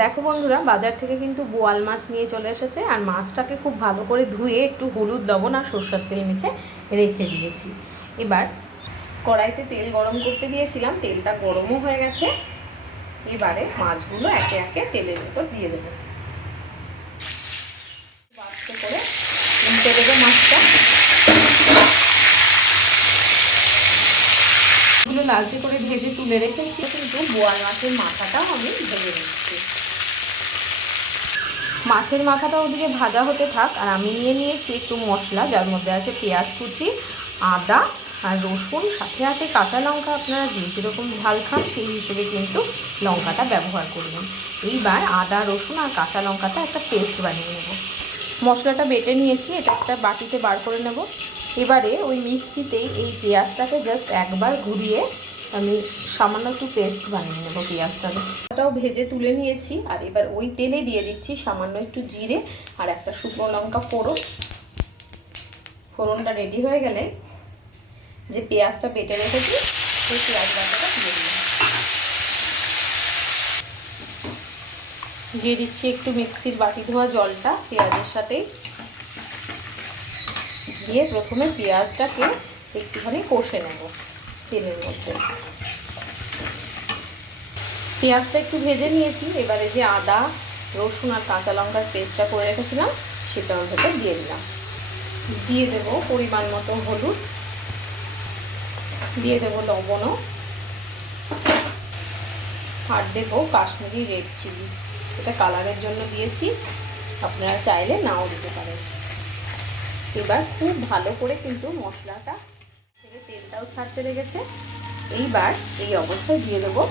দেখো বন্ধুরা, বাজার থেকে কিন্তু বোয়াল মাছ নিয়ে চলে এসেছে। আর মাছটাকে খুব ভালো করে ধুয়ে একটু হলুদ, লবণ আর সরষের তেল মেখে রেখে দিয়েছি। এবার কড়াইতে তেল গরম করতে দিয়েছিলাম, তেলটা গরমও হয়ে গেছে। এবারে মাছগুলো একে একে তেলের ভেতর দিয়ে দেবো। আস্তে করে উল্টে দেবো মাছটা। এগুলো লালচে করে ভেজে তুলে রেখেছি, কিন্তু বোয়াল মাছের মাথাটাও আমি ভেজে নিচ্ছি। মাছের মাথাটা ওদিকে ভাজা হতে থাক, আর আমি নিয়েছি একটু মশলা, যার মধ্যে আছে পেঁয়াজ কুচি, আদা আর রসুন, সাথে আছে কাঁচা লঙ্কা। আপনারা যে যেরকম ঝাল খান সেই হিসেবে কিন্তু লঙ্কাটা ব্যবহার করবেন। এইবার আদা, রসুন আর কাঁচা লঙ্কাটা একটা পেস্ট বানিয়ে নেব। মশলাটা বেটে নিয়েছি, এটা একটা বাটিতে বার করে নেব। এবারে ওই মিক্সিতেই এই পেঁয়াজটাকে জাস্ট একবার ঘুরিয়ে আমি সামান্য একটু পেস্ট বানিয়ে নেব পেঁয়াজটাও ভেজে তুলে নিয়েছি। আর এবার ওই তেলে দিয়ে দিচ্ছি সামান্য একটু জিরে আর একটা শুকনো লঙ্কা ফোড়ন। ফোড়নটা রেডি হয়ে গেলে যে পেঁয়াজটা বেটে রেখেছি সেই পেঁয়াজ বাটাটা দিয়ে দিচ্ছি একটু মিক্সির বাটি ধোয়া জলটা পেঁয়াজের সাথেই দিয়ে প্রথমে পেঁয়াজটাকে একটুখানি কষে নেব তেলের মধ্যে। পেঁয়াজটা একটু ভেজে নিয়েছি। এবারে যে আদা, রসুন আর কাঁচা লঙ্কার পেস্টটা করে রেখেছিলাম সেটা ওর ভেতর দিয়ে দিলাম। দিয়ে দেব পরিমাণ মতো হলুদ, দিয়ে দেব লবণও, আর দেবো কাশ্মীরি রেড চিলি। এটা কালারের জন্য দিয়েছি, আপনারা চাইলে নাও দিতে পারেন। এবার খুব ভালো করে কিন্তু মশলাটা থেকে তেলটাও ছাড়তে লেগেছে। এইবার এই অবস্থায় দিয়ে দেবো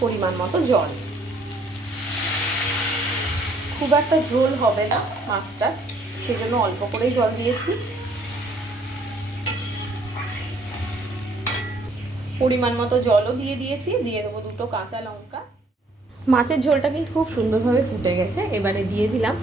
পরিমাণ মতো জল। খুব একটা ঝোল হবে না মাছটা, সেজন্য অল্প করেই জল দিয়েছি। পরিমাণ মতো জলও দিয়ে দিয়েছি। দিয়ে দেবো দুটো কাঁচা লঙ্কা। মাছের ঝোলটা কিন্তু খুব সুন্দরভাবে ফুটে গেছে। এবারে দিয়ে দিলাম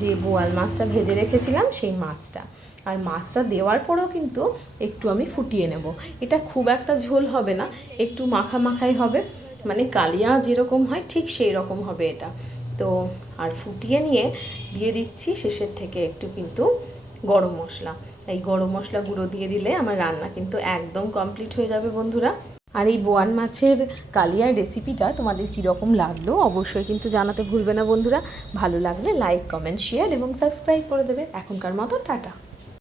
যে বোয়াল মাছটা ভেজে রেখেছিলাম সেই মাছটা। আর মাছটা দেওয়ার পরেও কিন্তু একটু আমি ফুটিয়ে নেব। এটা খুব একটা ঝোল হবে না, একটু মাখা মাখাই হবে, মানে কালিয়া যেরকম হয় ঠিক সেই রকম হবে এটা। তো আর ফুটিয়ে নিয়ে দিয়ে দিচ্ছি শেষের থেকে একটু কিন্তু গরম মশলা। এই গরম মশলা গুঁড়ো দিয়ে দিলে আমার রান্না কিন্তু একদম কমপ্লিট হয়ে যাবে বন্ধুরা। আর এই বোয়াল মাছের কালিয়ার রেসিপিটা তোমাদের কীরকম লাগলো অবশ্যই কিন্তু জানাতে ভুলবে না বন্ধুরা। ভালো লাগলে লাইক, কমেন্ট, শেয়ার এবং সাবস্ক্রাইব করে দেবে। এখনকার মতো টাটা।